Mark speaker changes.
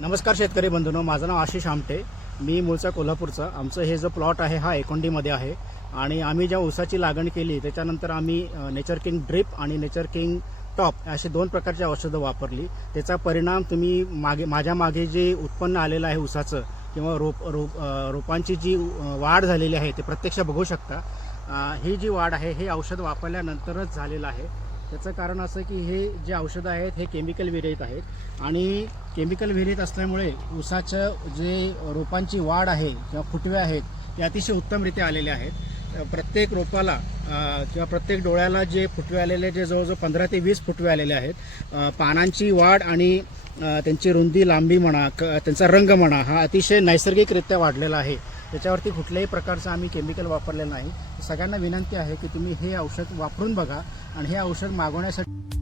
Speaker 1: नमस्कार शेतकरी बंधूंनो माझं नाव आशिष आमटे. मी मूळचा कोल्हापूरचा. आमचं हे जो प्लॉट आहे हा एकोंडीमध्ये आहे. आणि आम्ही ज्या ऊसाची लागण केली त्याच्यानंतर आम्ही नेचर किंग ड्रिप आणि नेचर किंग टॉप अशी दोन प्रकारची औषधं वापरली. त्याचा परिणाम तुम्ही मागे माझ्या मागे जे उत्पन्न आलेलं आहे ऊसाचं किंवा रोप रोप रोपांची जी वाढ झालेली आहे ते प्रत्यक्ष बघू शकता. ही जी वाढ आहे हे औषध वापरल्यानंतरच झालेलं आहे. त्याचं कारण असं की हे जे औषधं आहेत हे केमिकल विरहित आहेत. आणि केमिकल विरहित असल्यामुळे ऊसाचं जे रोपांची वाढ आहे किंवा फुटवे आहेत ते अतिशय उत्तमरित्या आलेले आहेत. प्रत्येक रोपाला किंवा प्रत्येक डोळ्याला जे फुटवे आलेले जे जवळजवळ पंधरा ते वीस फुटवे आलेले आहेत पानांची वाढ आणि त्यांची रुंदी लांबी म्हणा क त्यांचा रंग म्हणा हा अतिशय नैसर्गिकरित्या वाढलेला आहे. त्याच्यावरती कुठल्याही प्रकारचं आम्ही केमिकल वापरलेलं नाही. सगळ्यांना विनंती आहे की तुम्ही हे औषध वापरून बघा आणि हे औषध मागवण्यासाठी